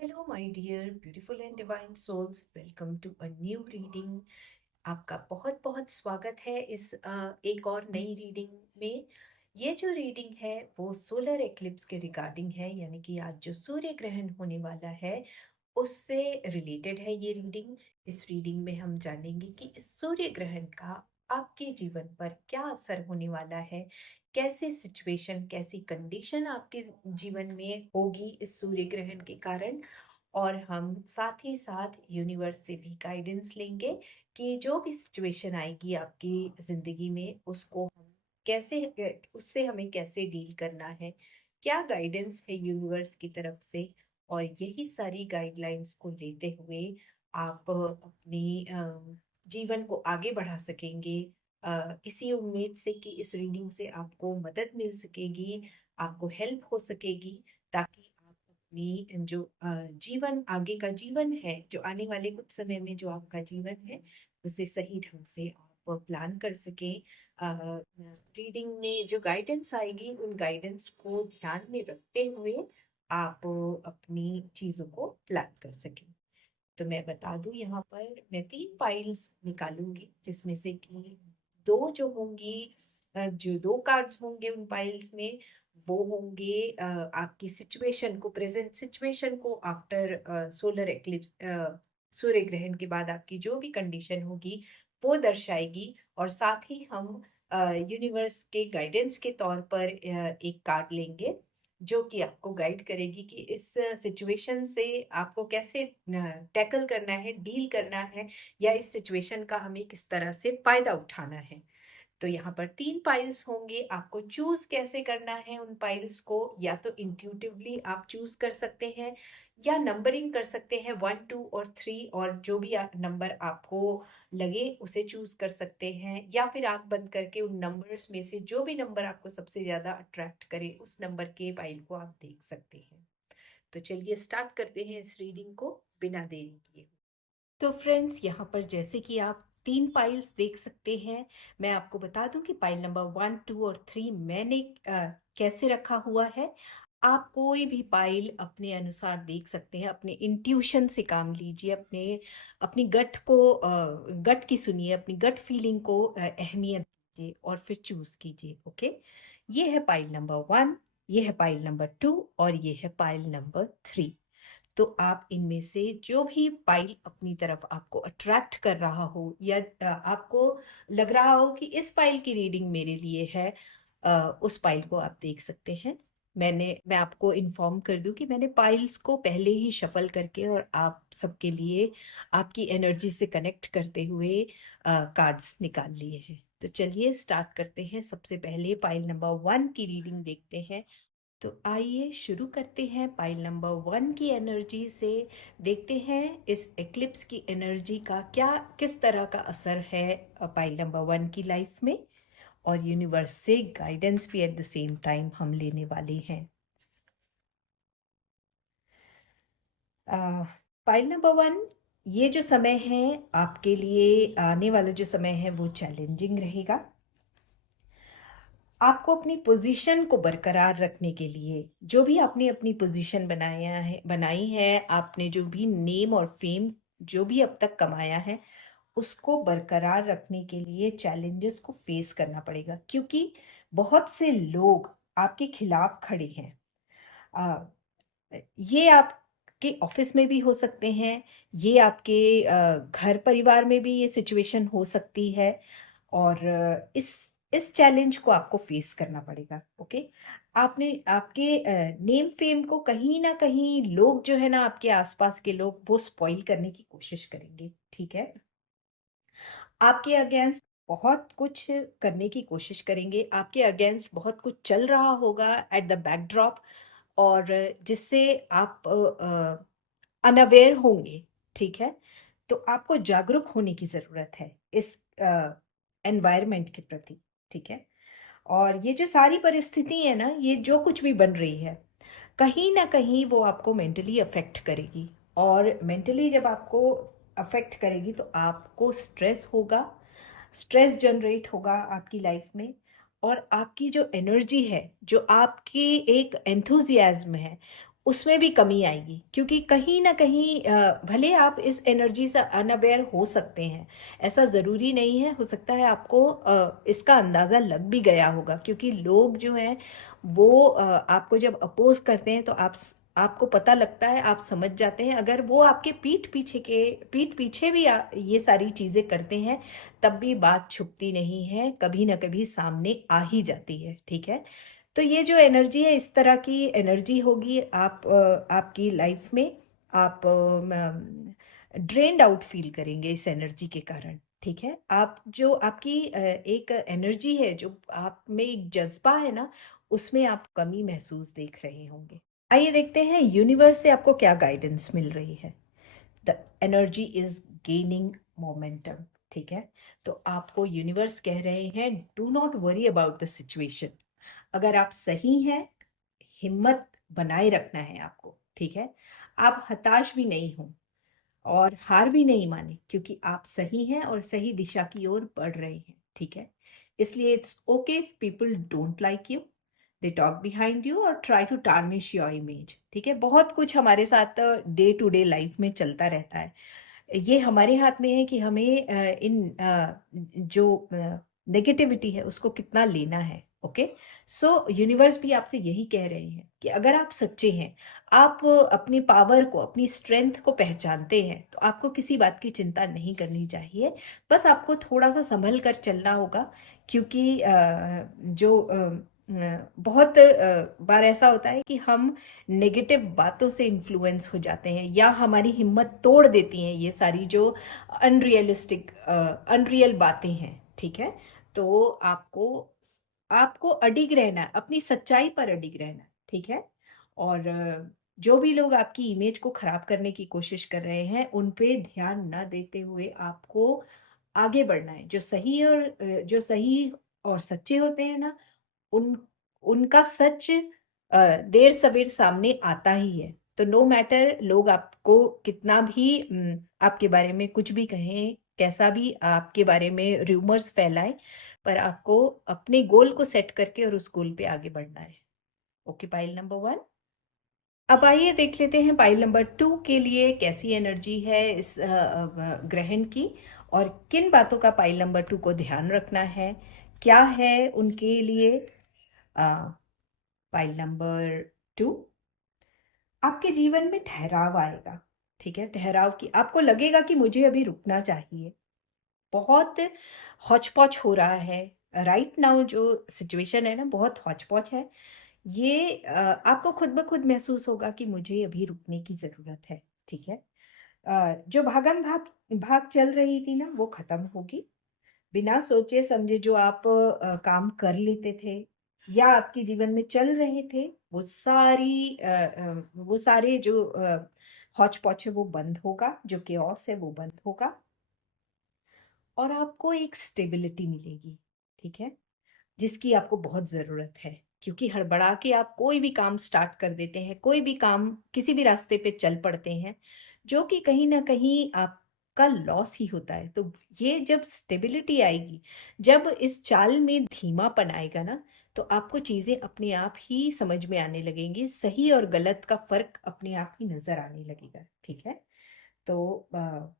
Hello my dear beautiful and divine souls, welcome to a new reading. आपका बहुत बहुत स्वागत है इस एक और नई रीडिंग में। ये जो रीडिंग है वो सोलर एक्लिप्स के रिगार्डिंग है, यानी कि आज जो सूर्य ग्रहण होने वाला है उससे रिलेटेड है ये रीडिंग। इस रीडिंग में हम जानेंगे कि इस सूर्य ग्रहण का आपके जीवन पर क्या असर होने वाला है, कैसी सिचुएशन, कैसी कंडीशन आपके जीवन में होगी इस सूर्य ग्रहण के कारण। और हम साथ ही साथ यूनिवर्स से भी गाइडेंस लेंगे कि जो भी सिचुएशन आएगी आपकी जिंदगी में उसको हम कैसे, उससे हमें कैसे डील करना है, क्या गाइडेंस है यूनिवर्स की तरफ से। और यही सारी गाइडलाइंस को लेते हुए आप अपनी जीवन को आगे बढ़ा सकेंगे, इसी उम्मीद से कि इस रीडिंग से आपको मदद मिल सकेगी, आपको हेल्प हो सकेगी, ताकि आप अपनी जो जीवन, आगे का जीवन है, जो आने वाले कुछ समय में जो आपका जीवन है उसे सही ढंग से आप प्लान कर सकें। रीडिंग में जो गाइडेंस आएगी उन गाइडेंस को ध्यान में रखते हुए आप अपनी चीजों को प्लान कर सकें। तो मैं बता दूं, यहाँ पर मैं 3 फाइल्स निकालूंगी जिसमें से कि दो जो होंगी, जो 2 कार्ड्स होंगे उन फाइल्स में वो होंगे आपकी सिचुएशन को, प्रेजेंट सिचुएशन को आफ्टर सोलर एक्लिप्स, सूर्य ग्रहण के बाद आपकी जो भी कंडीशन होगी वो दर्शाएगी। और साथ ही हम यूनिवर्स के गाइडेंस के तौर पर एक कार्ड लेंगे जो कि आपको गाइड करेगी कि इस सिचुएशन से आपको कैसे टैकल करना है, डील करना है, या इस सिचुएशन का हमें किस तरह से फायदा उठाना है। तो यहाँ पर 3 फाइल्स होंगे, आपको चूज कैसे करना है उन फाइल्स को, या तो इंट्यूटिवली आप चूज कर सकते हैं या नंबरिंग कर सकते हैं 1 2 और 3, और जो भी नंबर आपको लगे उसे चूज कर सकते हैं, या फिर आंख बंद करके उन नंबर्स में से जो भी नंबर आपको सबसे ज्यादा अट्रैक्ट करे उस नंबर के फाइल को आप देख सकते हैं। तो चलिए स्टार्ट करते हैं इस रीडिंग को बिना देरी किए। तो फ्रेंड्स, यहाँ पर जैसे कि आप 3 फाइल्स देख सकते हैं, मैं आपको बता दूं कि फाइल नंबर 1 2 और 3 मैंने कैसे रखा हुआ है। आप कोई भी फाइल अपने अनुसार देख सकते हैं, अपने इंट्यूशन से काम लीजिए, अपनी गट को, गट की सुनिए, अपनी गट फीलिंग को अहमियत दीजिए और फिर चूज कीजिए। ओके, ये है फाइल नंबर 1, ये है फाइल नंबर 2 और ये है फाइल नंबर 3। तो आप इनमें से जो भी फाइल अपनी तरफ आपको अट्रैक्ट कर रहा हो, या आपको लग रहा हो कि इस फाइल की रीडिंग मेरे लिए है, उस फाइल को आप देख सकते हैं। मैं आपको इन्फॉर्म कर दूं कि मैंने फाइल्स को पहले ही शफल करके और आप सबके लिए आपकी एनर्जी से कनेक्ट करते हुए कार्ड्स निकाल लिए हैं। तो चलिए स्टार्ट करते हैं। सबसे पहले फाइल नंबर 1 की रीडिंग देखते हैं। तो आइए शुरू करते हैं फाइल नंबर 1 की एनर्जी से। देखते हैं इस एक्लिप्स की एनर्जी का क्या, किस तरह का असर है फाइल नंबर 1 की लाइफ में, और यूनिवर्स से गाइडेंस भी एट द सेम टाइम हम लेने वाले हैं। फाइल नंबर 1, ये जो समय है आपके लिए, आने वाला जो समय है वो चैलेंजिंग रहेगा। आपको अपनी पोजीशन को बरकरार रखने के लिए, जो भी आपने अपनी पोजीशन बनाई है, आपने जो भी नेम और फेम जो भी अब तक कमाया है उसको बरकरार रखने के लिए चैलेंजेस को फेस करना पड़ेगा, क्योंकि बहुत से लोग आपके खिलाफ खड़े हैं। आ, ये आपके ऑफिस में भी हो सकते हैं, ये आपके घर परिवार में भी ये सिचुएशन हो सकती है, और इस चैलेंज को आपको फेस करना पड़ेगा। ओके, आपने आपके नेम फेम को कहीं ना कहीं लोग जो है ना, आपके आसपास के लोग वो स्पॉइल करने की कोशिश करेंगे। ठीक है, आपके अगेंस्ट बहुत कुछ करने की कोशिश करेंगे, आपके अगेंस्ट बहुत कुछ चल रहा होगा एट द बैकड्रॉप, और जिससे आप अनअवेयर होंगे। ठीक है, तो आपको जागरूक होने की जरूरत है इस एनवायरनमेंट के प्रति। ठीक है, और ये जो सारी परिस्थिति है ना, ये जो कुछ भी बन रही है कहीं ना कहीं वो आपको मेंटली अफेक्ट करेगी, और मेंटली जब आपको अफेक्ट करेगी तो आपको स्ट्रेस होगा, स्ट्रेस जनरेट होगा आपकी लाइफ में, और आपकी जो एनर्जी है, जो आपकी एक एंथुजियाज्म है, उसमें भी कमी आएगी, क्योंकि कहीं न कहीं भले आप इस एनर्जी से अनअवेयर हो सकते हैं, ऐसा ज़रूरी नहीं है, हो सकता है आपको इसका अंदाज़ा लग भी गया होगा, क्योंकि लोग जो हैं वो आपको जब अपोज़ करते हैं तो आपको पता लगता है, आप समझ जाते हैं। अगर वो आपके पीठ पीछे भी ये सारी चीज़ें करते हैं, तब भी बात छुपती नहीं है, कभी न कभी सामने आ ही जाती है, ठीक है? तो ये जो एनर्जी है, इस तरह की एनर्जी होगी आपकी लाइफ में। आप ड्रेन्ड आउट फील करेंगे इस एनर्जी के कारण, ठीक है? आप जो आपकी एक एनर्जी है, जो आप में एक जज्बा है ना, उसमें आप कमी महसूस देख रहे होंगे। आइए देखते हैं यूनिवर्स से आपको क्या गाइडेंस मिल रही है। The energy is gaining momentum, ठीक है? तो आपको यूनिवर्स कह रहे हैं, do not worry about the situation. अगर आप सही हैं, हिम्मत बनाए रखना है आपको, ठीक है? आप हताश भी नहीं हो और हार भी नहीं माने, क्योंकि आप सही हैं और सही दिशा की ओर बढ़ रहे हैं, ठीक है? इसलिए it's okay if people don't like you, they talk behind you और try to tarnish your image, ठीक है? बहुत कुछ हमारे साथ डे टू डे लाइफ में चलता रहता है। ये हमारे हाथ में है कि हमें जो नेगेटिविटी है उसको कितना लेना है। ओके, सो यूनिवर्स भी आपसे यही कह रहे हैं कि अगर आप सच्चे हैं, आप अपनी पावर को, अपनी स्ट्रेंथ को पहचानते हैं, तो आपको किसी बात की चिंता नहीं करनी चाहिए। बस आपको थोड़ा सा संभल कर चलना होगा, क्योंकि बहुत बार ऐसा होता है कि हम नेगेटिव बातों से इन्फ्लुएंस हो जाते हैं, या हमारी हिम्मत तोड़ देती हैं ये सारी जो अनरियलिस्टिक अनरियल बातें हैं, ठीक है? तो आपको आपको अडिग रहना है, अपनी सच्चाई पर अडिग रहना है, ठीक है? और जो भी लोग आपकी इमेज को खराब करने की कोशिश कर रहे हैं, उन पे ध्यान न देते हुए आपको आगे बढ़ना है। जो सही और सच्चे होते हैं ना, उन उनका सच देर सवेर सामने आता ही है। तो नो मैटर लोग आपको कितना भी आपके बारे में कुछ भी कहें, कैसा भी आपके बारे में रूमर्स फैलाएं, पर आपको अपने गोल को सेट करके और उस गोल पे आगे बढ़ना है। Okay, pile number 1। अब आइए देख लेते हैं पाइल नंबर 2 के लिए कैसी एनर्जी है इस ग्रहण की, और किन बातों का पाइल नंबर 2 को ध्यान रखना है, क्या है उनके लिए। फाइल नंबर 2, आपके जीवन में ठहराव आएगा, ठीक है? ठहराव की आपको लगेगा कि मुझे अभी रुकना चाहिए, बहुत हौच-पौच हो रहा है। राइट नाउ जो सिचुएशन है ना, बहुत हौच-पौच है। ये आपको खुद ब खुद महसूस होगा कि मुझे अभी रुकने की ज़रूरत है, ठीक है? जो भागम-भाग भाग भाग चल रही थी ना, वो खत्म होगी। बिना सोचे समझे जो आप काम कर लेते थे या आपके जीवन में चल रहे थे, वो सारे जो हौच पौच है वो बंद होगा, जो केओस है वो बंद होगा, और आपको एक स्टेबिलिटी मिलेगी, ठीक है? जिसकी आपको बहुत ज़रूरत है, क्योंकि हड़बड़ा के आप कोई भी काम स्टार्ट कर देते हैं, कोई भी काम किसी भी रास्ते पे चल पड़ते हैं, जो कि कहीं न कहीं आपका लॉस ही होता है। तो ये जब स्टेबिलिटी आएगी, जब इस चाल में धीमापन आएगा ना, तो आपको चीज़ें अपने आप ही समझ में आने लगेंगी, सही और गलत का फ़र्क अपने आप ही नज़र आने लगेगा, ठीक है? तो अ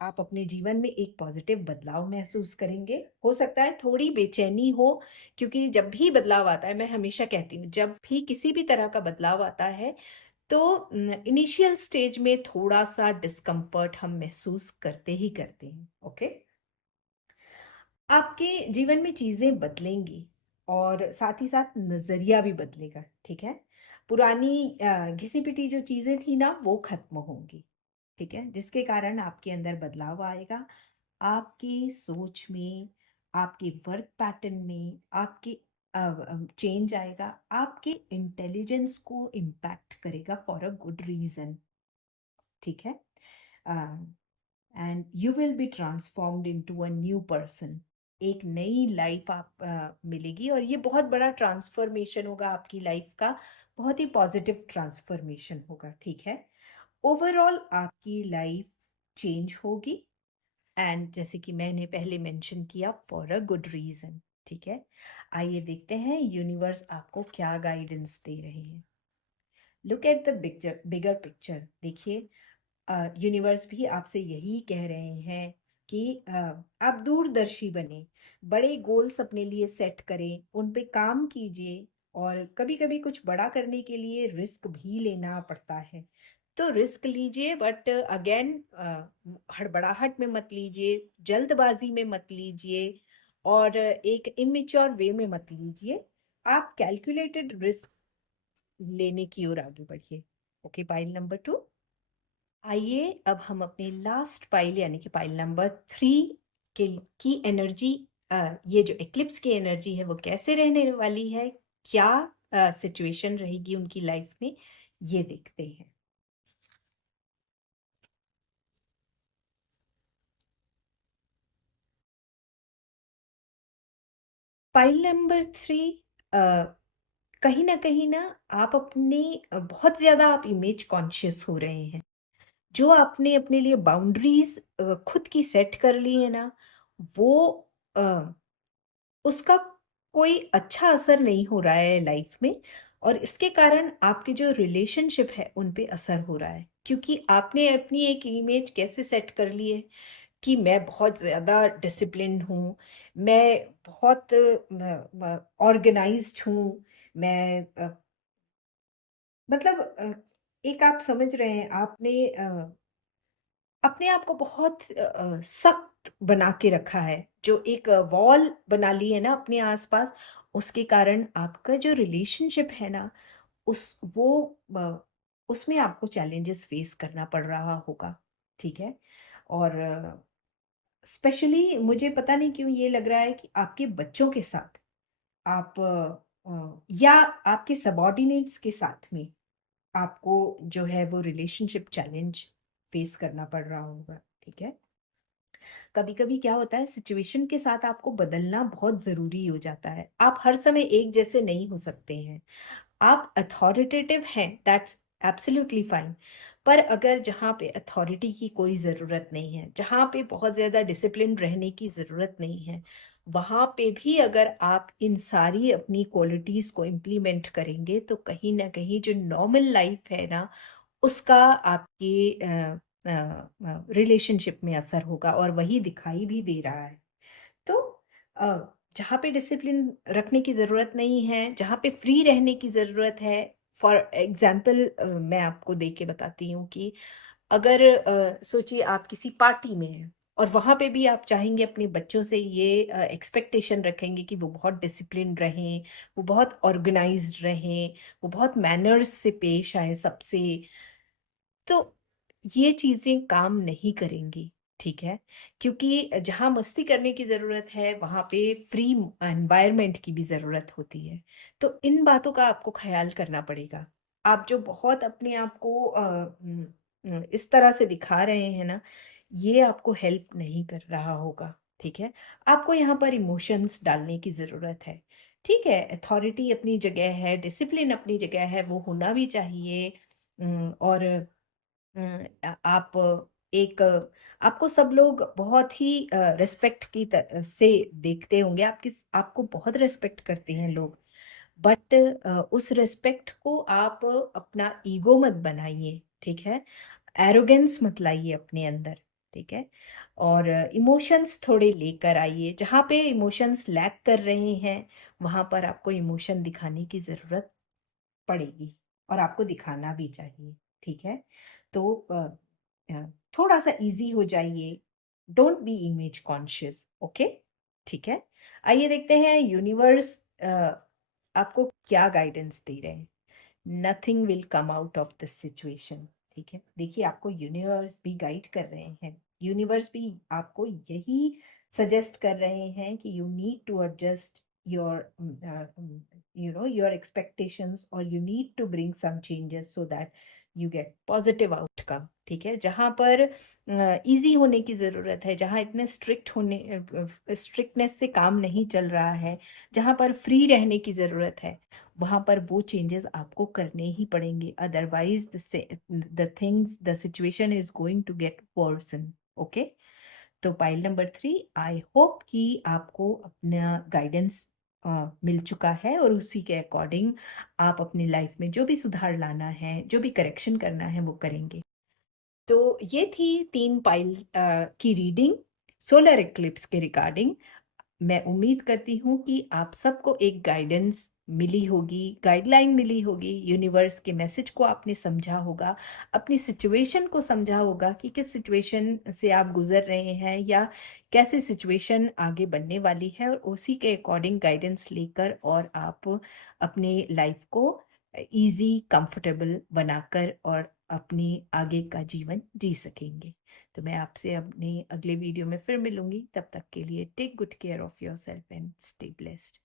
आप अपने जीवन में एक पॉजिटिव बदलाव महसूस करेंगे। हो सकता है थोड़ी बेचैनी हो, क्योंकि जब भी बदलाव आता है, मैं हमेशा कहती हूँ, जब भी किसी भी तरह का बदलाव आता है, तो इनिशियल स्टेज में थोड़ा-सा डिस्कम्फर्ट हम महसूस करते ही करते हैं, ओके? आपके जीवन में चीज़ें बदलेंगी और साथ ही साथ नज़रिया भी बदलेगा, ठीक है? पुरानी घिसी-पिटी जो चीज़ें थी ना, वो खत्म होंगी, ठीक है? जिसके कारण आपके अंदर बदलाव आएगा। आपकी सोच में, आपके वर्क पैटर्न में, आपकी चेंज आएगा, आपके इंटेलिजेंस को इम्पैक्ट करेगा फॉर अ गुड रीज़न, ठीक है? Uh and you will be transformed into a new person. एक नई लाइफ आप मिलेगी, और ये बहुत बड़ा ट्रांसफॉर्मेशन होगा आपकी लाइफ का, बहुत ही पॉजिटिव ट्रांसफॉर्मेशन होगा, ठीक है? ओवरऑल आपकी लाइफ चेंज होगी, एंड जैसे कि मैंने पहले मेंशन किया, फॉर अ गुड रीजन। ठीक है, आइए देखते हैं यूनिवर्स आपको क्या गाइडेंस दे रहे हैं। Look at the bigger bigger picture. देखिए, यूनिवर्स भी आपसे यही कह रहे हैं कि आप दूरदर्शी बने, बड़े गोल्स अपने लिए सेट करें, उन पे काम कीजिए, और कभी कभी कुछ बड़ा करने के लिए रिस्क भी लेना पड़ता है। तो रिस्क लीजिए, बट अगेन हड़बड़ाहट में मत लीजिए, जल्दबाजी में मत लीजिए, और एक इमेच्योर वे में मत लीजिए। आप कैलकुलेटेड रिस्क लेने की ओर आगे बढ़िए। Okay, pile number 2। आइए अब हम अपनी लास्ट पाइल यानी कि पाइल नंबर 3 के की एनर्जी, ये जो एक्लिप्स की एनर्जी है वो कैसे रहने वाली है, क्या सिचुएशन रहेगी उनकी लाइफ में, ये देखते हैं। पाइल नंबर 3, कहीं ना आप अपने बहुत ज्यादा आप इमेज कॉन्शियस हो रहे हैं। जो आपने अपने लिए बाउंड्रीज खुद की सेट कर ली है ना, वो उसका कोई अच्छा असर नहीं हो रहा है लाइफ में, और इसके कारण आपके जो रिलेशनशिप है उन पे असर हो रहा है, क्योंकि आपने अपनी एक इमेज कैसे सेट कर ली है कि मैं बहुत ज़्यादा डिसिप्लिन्ड हूँ, मैं बहुत ऑर्गेनाइज्ड हूँ, मैं मतलब एक आप समझ रहे हैं, आपने अपने आप को बहुत सख्त बना के रखा है, जो एक वॉल बना ली है ना अपने आसपास। उसके कारण आपका जो रिलेशनशिप है ना, उस वो अ, उसमें आपको चैलेंजेस फेस करना पड़ रहा होगा। ठीक है, और स्पेशली मुझे पता नहीं क्यों ये लग रहा है कि आपके बच्चों के साथ आप या आपके सबॉर्डिनेट्स के साथ में आपको जो है वो रिलेशनशिप चैलेंज फेस करना पड़ रहा होगा। ठीक है, कभी कभी क्या होता है, सिचुएशन के साथ आपको बदलना बहुत जरूरी हो जाता है। आप हर समय एक जैसे नहीं हो सकते हैं। आप अथॉरिटेटिव हैं, दैट्स एब्सोल्युटली फाइन। पर अगर जहाँ पे अथॉरिटी की कोई ज़रूरत नहीं है, जहाँ पे बहुत ज़्यादा डिसिप्लिन रहने की ज़रूरत नहीं है, वहाँ पे भी अगर आप इन सारी अपनी क्वालिटीज़ को इम्प्लीमेंट करेंगे, तो कहीं ना कहीं जो नॉर्मल लाइफ है ना, उसका आपके रिलेशनशिप में असर होगा, और वही दिखाई भी दे रहा है। तो जहाँ पे डिसिप्लिन रखने की ज़रूरत नहीं है, जहाँ पे फ्री रहने की ज़रूरत है, फॉर एग्जाम्पल मैं आपको दे के बताती हूँ कि अगर सोचिए आप किसी पार्टी में हैं, और वहाँ पे भी आप चाहेंगे अपने बच्चों से ये एक्सपेक्टेशन रखेंगे कि वो बहुत डिसिप्लिन रहें, वो बहुत ऑर्गेनाइज्ड रहें, वो बहुत मैनर्स से पेश आए सबसे, तो ये चीजें काम नहीं करेंगी। ठीक है, क्योंकि जहाँ मस्ती करने की जरूरत है वहां पे फ्री एनवायरनमेंट की भी जरूरत होती है। तो इन बातों का आपको ख्याल करना पड़ेगा। आप जो बहुत अपने आप को इस तरह से दिखा रहे हैं ना, ये आपको हेल्प नहीं कर रहा होगा। ठीक है, आपको यहाँ पर इमोशंस डालने की जरूरत है। ठीक है, अथॉरिटी अपनी जगह है, डिसिप्लिन अपनी जगह है, वो होना भी चाहिए। और आप एक आपको सब लोग बहुत ही रिस्पेक्ट से देखते होंगे, आपको बहुत रिस्पेक्ट करते हैं लोग। बट उस रिस्पेक्ट को आप अपना ईगो मत बनाइए। ठीक है, एरोगेंस मत लाइए अपने अंदर। ठीक है, और इमोशंस थोड़े लेकर आइए, जहाँ पे इमोशंस लैक कर रहे हैं वहां पर आपको इमोशन दिखाने की जरूरत पड़ेगी, और आपको दिखाना भी चाहिए। ठीक है, तो अ, थोड़ा सा इजी हो जाइए, don't be image conscious. Okay, ठीक है, आइए देखते हैं यूनिवर्स आपको क्या गाइडेंस दे रहे हैं। Nothing will come out of this situation. ठीक है, देखिए आपको यूनिवर्स भी गाइड कर रहे हैं, यूनिवर्स भी आपको यही सजेस्ट कर रहे हैं कि you need to adjust your your expectations, or you need to bring some changes so that you get positive outcome। ठीक है, जहाँ पर इजी होने की ज़रूरत है, जहाँ इतने स्ट्रिक्टनेस से काम नहीं चल रहा है, जहाँ पर फ्री रहने की ज़रूरत है, वहां पर वो चेंजेस आपको करने ही पड़ेंगे। Otherwise the things the situation is going to get worsen. Okay, तो पाइल नंबर 3, आई होप कि आपको अपना गाइडेंस मिल चुका है और उसी के अकॉर्डिंग आप अपनी लाइफ में जो भी सुधार लाना है, जो भी करेक्शन करना है वो करेंगे। तो ये थी 3 पाइल की रीडिंग सोलर इक्लिप्स के रिगार्डिंग। मैं उम्मीद करती हूँ कि आप सबको एक गाइडेंस मिली होगी, गाइडलाइन मिली होगी, यूनिवर्स के मैसेज को आपने समझा होगा, अपनी सिचुएशन को समझा होगा कि किस सिचुएशन से आप गुजर रहे हैं या कैसे सिचुएशन आगे बढ़ने वाली है, और उसी के अकॉर्डिंग गाइडेंस लेकर और आप अपने लाइफ को इजी, कंफर्टेबल बनाकर और अपनी आगे का जीवन जी सकेंगे। तो मैं आपसे अपने अगले वीडियो में फिर मिलूंगी। तब तक के लिए take good care of yourself and stay blessed.